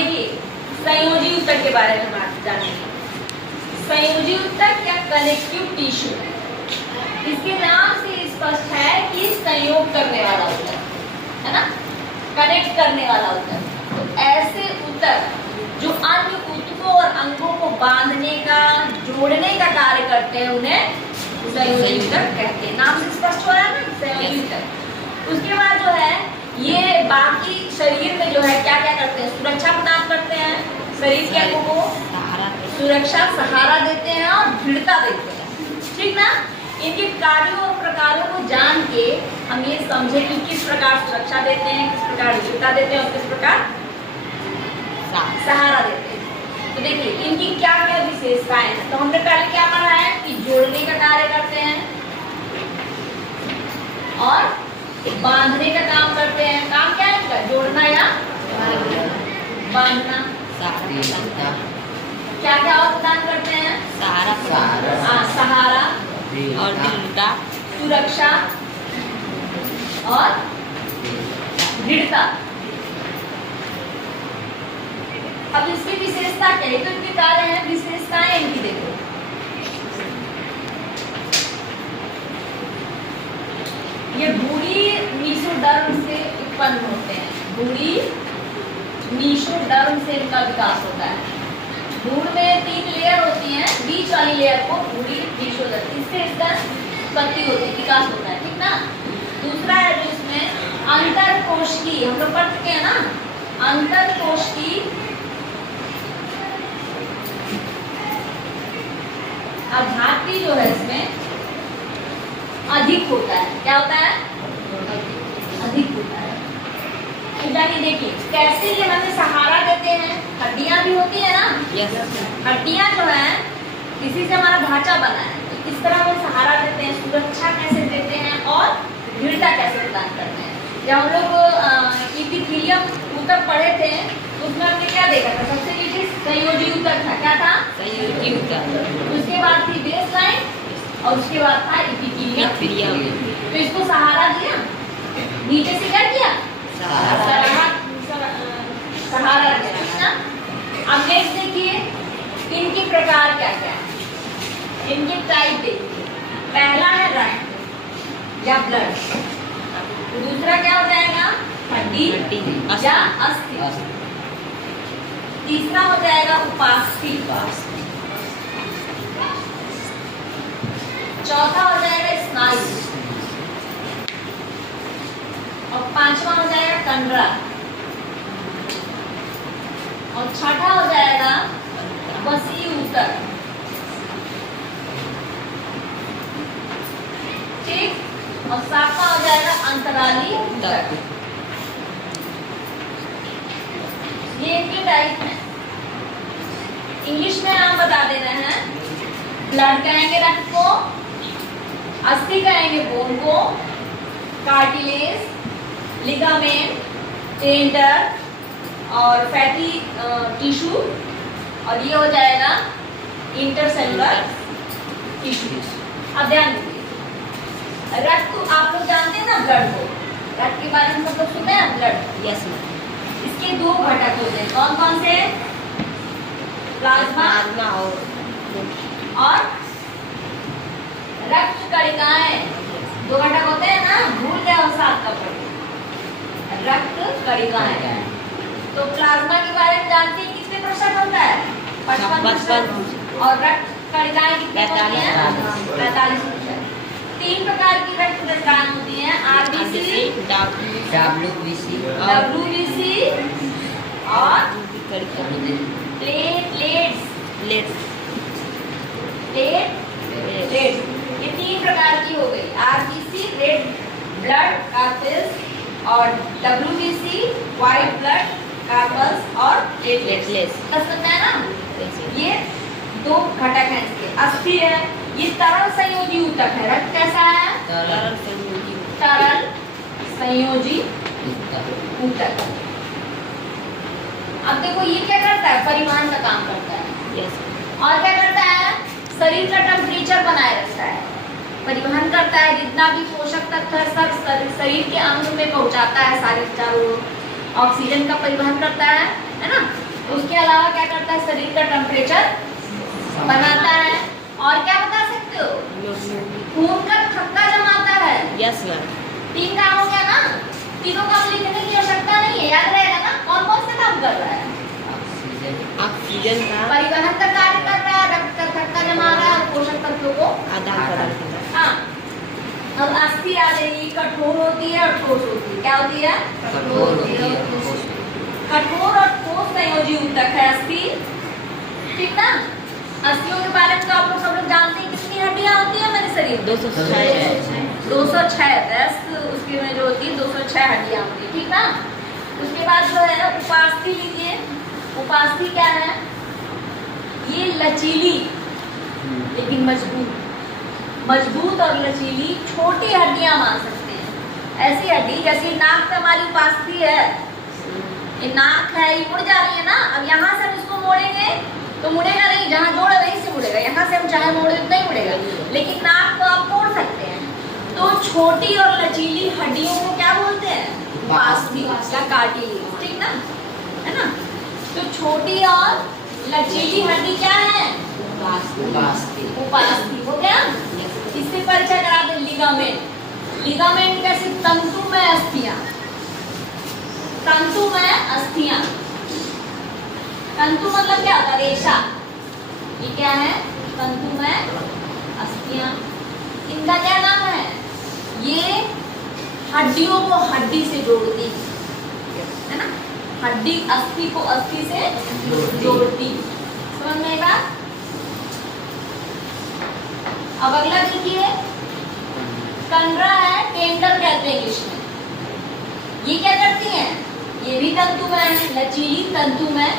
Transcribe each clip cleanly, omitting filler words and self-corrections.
देखिए संयोजी ऊतक के बारे में बात जानेंगे। संयोजी ऊतक या कनेक्टिव टिश्यू, इसके नाम से स्पष्ट है कि संयोग करने वाला ऊतक है ना, कनेक्ट करने वाला ऊतक। तो ऐसे ऊतक जो अन्य ऊतकों और अंगों को बांधने का, जोड़ने का कार्य करते हैं, उन्हें संयोजी ऊतक कहते हैं। नाम से स्पष्ट हो रहा है ना, संयोजी ऊतक। उसके बाद जो है ये बाकी शरीर में जो है क्या क्या करते हैं, सुरक्षा प्रदान करते हैं, शरीर के अंगों को सुरक्षा सहारा देते हैं और दृढ़ता देते हैं, ठीक ना। इनके कार्यों और प्रकारों को जान के हम ये समझे कि किस प्रकार सुरक्षा देते हैं, किस प्रकार दृढ़ता देते हैं और किस प्रकार सहारा देते हैं। तो देखिए इनकी क्या क्या विशेषताएं हैं। तो हमने पहले क्या पढ़ा है कि जोड़ने का कार्य करते हैं और बांधने का काम करते हैं। काम क्या है इनका, जोड़ना या बांधना। क्या क्या और प्रदान करते हैं, सहारा और दृढ़ता, सुरक्षा और दृढ़ता। अब इसकी विशेषता क्या है, तो इनके कार्य हैं, विशेषताएं इनकी देखो। ये भूरी मीसोडर्म से उत्पन्न होते हैं, भूरी मीसोडर्म से इनका विकास होता है। भूर में 3 लेयर होती हैं, बीच वाली लेयर को भूरी मीसोडर्म, इससे इसका उत्पत्ति होती है, विकास होता है, ठीक ना। दूसरा है जो इसमें अंतरकोशिकी, हम लोग पढ़ चुके हैं ना, अंतरकोशिकी आधात्री जो है इसमें अधिक होता है। क्या होता है, अधिक होता है। यानी देखिए कैसे ये हमें सहारा देते हैं, हड्डियां भी होती है ना, हड्डियां जो है किसी से हमारा ढांचा बना है, तो किस तरह वो सहारा देते हैं, सुरक्षा कैसे देते हैं और दृढ़ता कैसे प्रदान करते हैं। जब हम लोग इपिथेलियम ऊतक पढ़े थे तो उसमें हमने क्या देखा था, सबसे नीचे संयोजी ऊतक था। क्या था, संयोजी ऊतक। उसके बाद थी बेस लाइन और उसके बाद था इपिथेलियम। तो इसको सहारा दिया, नीचे से क्या किया, सहारा दिया। अब नेक्स्ट देखिए इनके प्रकार क्या क्या है, इनके टाइप देखिए। पहला है रक्त या ब्लड, दूसरा क्या हो जाएगा, हड्डी या अस्थि, तीसरा हो जाएगा उपास्थि, चौथा हो जाएगा स्नायु और पांचवा हो जाएगा कंडरा और छठा हो जाएगा वसी ऊतक, ठीक, और सातवां हो जाएगा अंतराली ऊतक। ये इनके टाइप है। इंग्लिश में हम बता दे रहे हैं, ब्लड कहेंगे रक्त को, अस्थि कहेंगे बोन को, कार्टिलेज, लिगामेंट, टेंडर और फैटी टिश्यू, और ये हो जाएगा इंटरसेलुलर टिश्यू। अब ध्यान दीजिए, रक्त को आप लोग जानते हैं ना, ब्लड को, रक्त के बारे में सब लोग सुनते हैं, ब्लड। Yes ma'am. इसके 2 घटक होते हैं, कौन कौन से, प्लाज्मा और रक्त कणिकाएं। 2 घटक होते हैं ना, भूल गया और साथ का पढ़िए, रक्त कणिकाएं। तो प्लाज्मा के बारे में जानते हैं, कितने % होता है, 55%, और रक्त कणिकाएं कितनी होती हैं, 45%। 3 प्रकार की रक्त कणिकाएं होती हैं, आरबीसी, डब्ल्यूबीसी और प्लेटलेट्स। ये 3 प्रकार की हो गई, आरबीसी रेड ब्लड कार्पल्स और डब्ल्यूबीसी व्हाइट ब्लड कार्पल्स और प्लेटलेट्स। समझना है ना। ये 2 घटक हैं इसके। अस्थि है, ये तरल संयोजी ऊतक है। रक्त कैसा है, तरल संयोजी ऊतक। अब देखो ये क्या करता है, परिवहन का काम करता है। और क्या करता है, शरीर का टेम्परेचर बनाए रखता है, परिवहन करता है, जितना भी पोषक तत्व है सब शरीर के अंग में पहुंचाता है, सारे चारों ऑक्सीजन का परिवहन करता है ना। अलावा क्या करता है, शरीर का टेम्परेचर बनाता है। और क्या बता सकते हो, खून का थक्का जमाता है। Yes ma'am. 3 काम हो गया ना, तीनों काम लिखने की आवश्यकता नहीं है, याद रहेगा ना। कौन कौन से काम कर रहा है, ऑक्सीजन का परिवहन का कार्य कर रहा है, रक्त का थक्का जमा रहा है, पोषक तत्वों को आदान प्रदान करना। हाँ। अब अस्थि आ जाएगी, कठोर होती है और ठोस होती है। क्या होती है, कठोर होती है और ठोस होती कठोर और ठोस संयोजी ऊतक है अस्थि, ठीक ना। अस्थियों के बारे में तो आप लोग सब लोग जानते हैं, कितनी हड्डियां होती है मेरे शरीर में, 206 206 बेस्ट, उसके में जो होती है 206 हड्डियां होती है, ठीक ना। उसके बाद जो है उपास्थि लीजिए। उपास्थि क्या है, ये लचीली लेकिन मजबूत और लचीली छोटी हड्डियां मान सकते हैं। ऐसी हड्डी जैसे नाक पे हमारी उपास्थि है, ये नाक है, ये मुड़ जा रही है ना। अब यहाँ से हम इसको मोड़ेंगे तो मुड़ेगा नहीं, जहाँ जोड़ा वहीं से मुड़ेगा। यहाँ से हम चाहे मोड़े तो नहीं मुड़ेगा, लेकिन नाक को आप मोड़ सकते हैं। तो छोटी और लचीली हड्डियों को क्या बोलते हैं, उपास्थि या कार्टिलेज, ठीक ना, है ना। तो छोटी और लचीली हड्डी क्या है, उपास्थि हो गया। इससे परिचय करा दे, लिगामेंट। लिगामेंट कैसे, तंतुमय अस्थियां, तंतुमय अस्थियां। तंतु मतलब क्या होता है, रेशा। ये क्या है, तंतुमय अस्थियां। इनका क्या नाम है, ये हड्डियों को हड्डी से जोड़ती है ना, हड्डी अस्थि को अस्थि से जोड़ती। समझ में आएगा। अब अगला देखिए, कंडरा है, टेंडर कहते हैं इंग्लिश में। ये क्या करती हैं, ये भी तंतुमय है, लचीली तंतुमय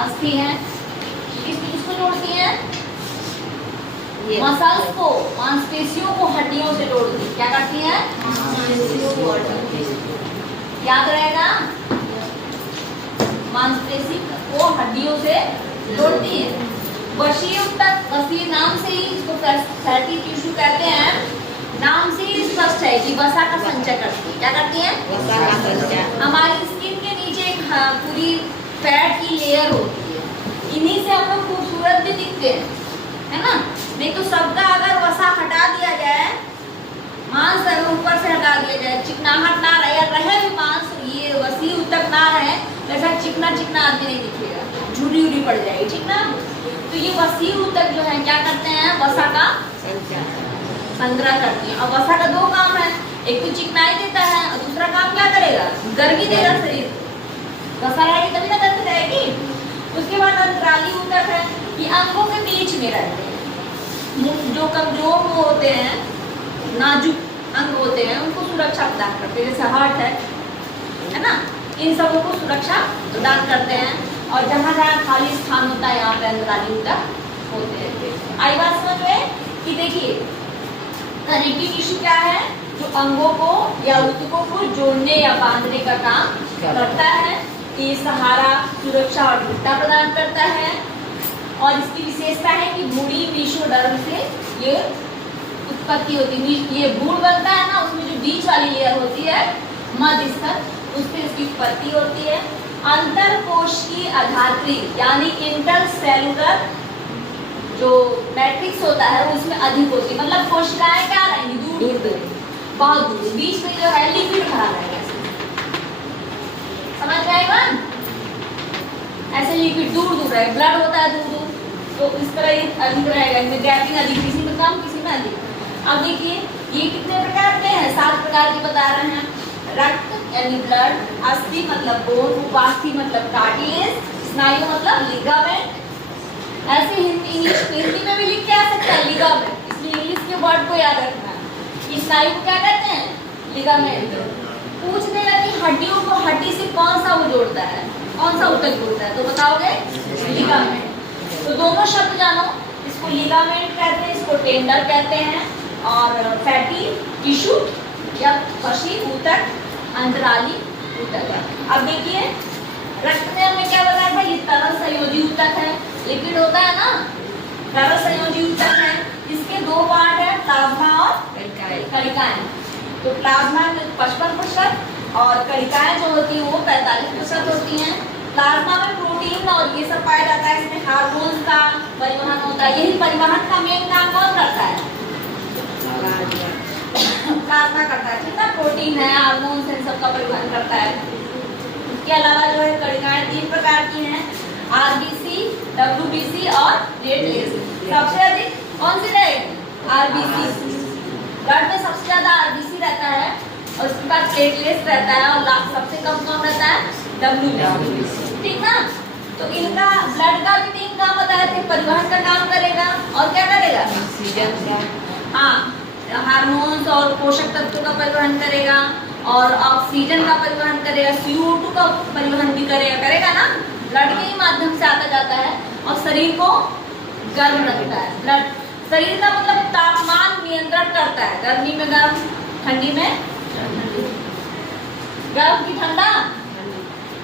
अस्थि है। किसको जोड़ती हैं, मसल्स को, मांसपेशियों को हड्डियों से जोड़ती है। क्या करती है, मांसपेशियों को याद रहेगा, मांसपेशी को हड्डियों से जोड़ती है। वसीय ऊतक, वसीय नाम से ही इसको फैटी टिश्यू कहते हैं, नाम से ही स्पष्ट है कि वसा का संचय करती है। क्या करती है, वसा का संचय। हमारी स्किन के नीचे एक पूरी फैट की लेयर होती है, इन्हीं से हम लोग खूबसूरत भी दिखते हैं, है ना। नहीं तो सबका अगर वसा हटा दिया जाए, मांस अगर ऊपर से हटा दिया जाए, चिकनाहट ना रहे, रहे भी मांस, ये वसीय ऊतक ना रहे, वैसा चिकना चिकना आदमी नहीं दिखेगा, झुर्री उरी पड़ जाएगी, ठीक ना। तो ये वसीय ऊतक जो है क्या करते हैं, वसा का संग्रह करती है। और वसा का 2 काम है, एक तो चिकनाई देता है और दूसरा काम क्या करेगा, गर्मी देगा शरीर। वसा रहेगी तभी ना गर्मी रहेगी। उसके बाद अंतराली ऊतक है, ये अंगों के बीच में रहते हैं, जो कमजोर होते हैं, नाजुक अंग होते हैं, उनको सुरक्षा प्रदान करते हैं, जैसे हार्ट है ना, इन सबों को सुरक्षा प्रदान करते हैं। और जहाँ जहाँ खाली स्थान होता है, यहाँ पे अंतराली ऊतक होते हैं। आई बात समझ में कि देखिए, कनेक्टिव टिश्यू क्या है, जो अंगों को या ऊतकों को जोड़ने या बांधने का काम करता है। ये सहारा, सुरक्षा और दृढ़ता प्रदान करता है। और इसकी विशेषता है कि भ्रूणी मेसोडर्म से ये उत्पत्ति होती है। ये भ्रूण बनता है ना, उसमें जो बीच वाली लेयर होती है मध्य स्तर, उससे इसकी उत्पत्ति होती है। अंतरकोशिकीय आधात्री यानी इंटरसेलुलर जो मैट्रिक्स होता है वो उसमें अधिक होती है, मतलब कोशिकाएं क्या रहेंगी, दूर दूर, बहुत दूर, बीच में जो है लिक्विड भरा रहेगा। समझ में आएगा, ऐसे लिक्विड दूर दूर है, ब्लड होता है दूर दूर, तो इस तरह ये अधिक रहेगा, इनमें गैपिंग अधिक, किसी में कम किसी में अधिक। अब देखिए ये कितने प्रकार के हैं, 7 प्रकार के बता रहे हैं। रक्त यानी ब्लड, अस्थि मतलब बोन, उपास्थि मतलब कार्टिलेज, स्नायु मतलब लिगामेंट। ऐसे हिंदी में भी लिख के आ सकता है लिगामेंट, इसलिए इंग्लिश के वर्ड को याद रखना है कि स्नायु को क्या कहते हैं, लिगामेंट। पूछ देगा कि हड्डियों को हड्डी से कौन सा वो जोड़ता है, कौन सा ऊतक जोड़ता है, तो बताओगे लिगामेंट। तो दोनों शब्द जानो, इसको लिगामेंट कहते हैं, इसको टेंडर कहते हैं। और फैटी टिश्यू या वसीय ऊतक, अंतराली ऊतक है। अब देखिए रक्त में हमने क्या बताया था, ये तरल संयोजी ऊतक है, लिक्विड होता है ना, तरल संयोजी ऊतक है। इसके 2 पार्ट है, प्लाज्मा और कणिकाएं। तो प्लाज्मा में 55% और कणिकाएं जो होती हैं वो 45% होती हैं। प्लाज्मा में प्रोटीन और ये सब पाया जाता है, इसमें हार्मोन्स का परिवहन होता है। यही परिवहन का मेन काम कौन करता है? प्लाज्मा करता है, ठीक है। प्रोटीन है, हार्मोन्स इन सब का परिवहन करता है। इसके अलावा जो है कणिकाएं 3 प्रकार की हैं, आरबीसी, डब्ल्यूबीसी और प्लेटलेट्स। सबसे अधिक कौन सी रहेगी? आरबीसी। ब्लड में सबसे ज्यादा आरबीसी रहता है और उसके बाद प्लेटलेट्स रहता है और लास्ट सबसे कम कौन रहता है? डब्ल्यूबीसी, ठीक ना। तो इनका ब्लड का भी 3 काम बताया थे, परिवहन का काम करेगा और क्या करेगा? ऑक्सीजन का, हाँ, हार्मोन्स और पोषक तत्वों का परिवहन करेगा और ऑक्सीजन का परिवहन करेगा, CO2 का परिवहन भी करेगा ना। ब्लड के ही माध्यम से आता जाता है और शरीर को गर्म रखता है। ब्लड शरीर का मतलब तापमान नियंत्रण करता है, गर्मी में गर्म, ठंडी में गर्म की ठंडा।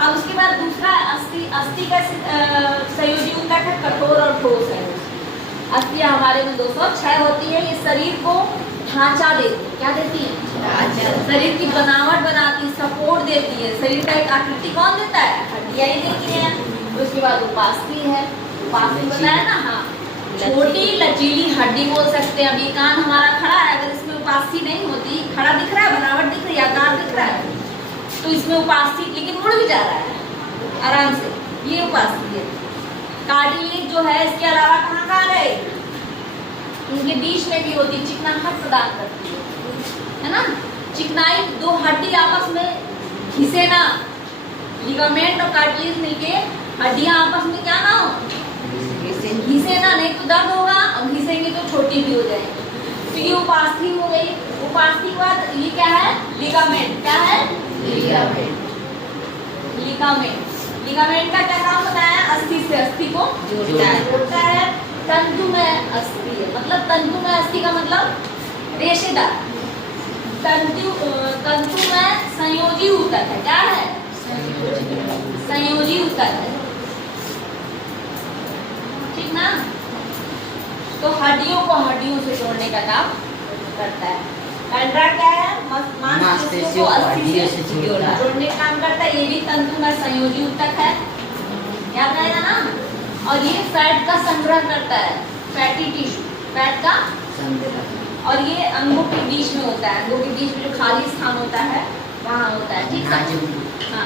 अब उसके बाद दूसरा अस्थि का संयोजी ऊतक है, कठोर और ठोस है। अस्थि हमारे में 206 होती है, ये शरीर को ढांचा देती है। क्या देती है? शरीर की बनावट बनाती है, सपोर्ट देती है। शरीर का एक आकृति कौन देता है? हड्डियां ही देती हैं। उसके बाद उपास्थि है, उपास्थि बताया ना, हाँ, छोटी लचीली हड्डी बोल सकते हैं। अभी कान हमारा खड़ा है, अगर इसमें उपास्थि नहीं होती, खड़ा दिख रहा है, बनावट दिख रही है, आकार दिख रहा है, तो इसमें उपास्थि, लेकिन मुड़ भी जा रहा है आराम से, ये उपास्थि है। कार्टिलेज जो है, इसके अलावा कहाँ रहे? इनके बीच में भी होती, चिकनाहट प्रदान करती है ना। चिकनाई, 2 हड्डी आपस में घिसे ना, लिगामेंट और कार्टिलेज मिलके हड्डियां आपस में क्या ना हो, घिसे ना, नहीं तो दर्द होगा और घिसेंगे तो छोटी भी हो जाएगी। तो ये उपास्थि हो गई। उपास्थि के बाद ये क्या है? लिगामेंट। क्या है? लिगामेंट। लिगामेंट का क्या काम होता है? अस्थि से अस्थि को जोड़ता है। तंतु में अस्थि है, मतलब तंतु में अस्थि का मतलब रेशेदार। तंतु में संयोजी ऊतक है। क्या है? संयोजी ऊतक है, ठीक ना। तो हड्डियों को हड्डियों से जोड़ने का काम करता है। कंडरा क्या है? मांसपेशियों को अस्थि से जोड़ने का काम करता है। ये भी तंतु में संयोजी ऊतक है, याद रहेगा ना। और ये फैट का संग्रह करता है, फैटी टिश्यू, फैट का संग्रह। और ये अंगों के बीच में होता है, अंगों के बीच में जो खाली स्थान होता है वहाँ होता है, ठीक है। हाँ।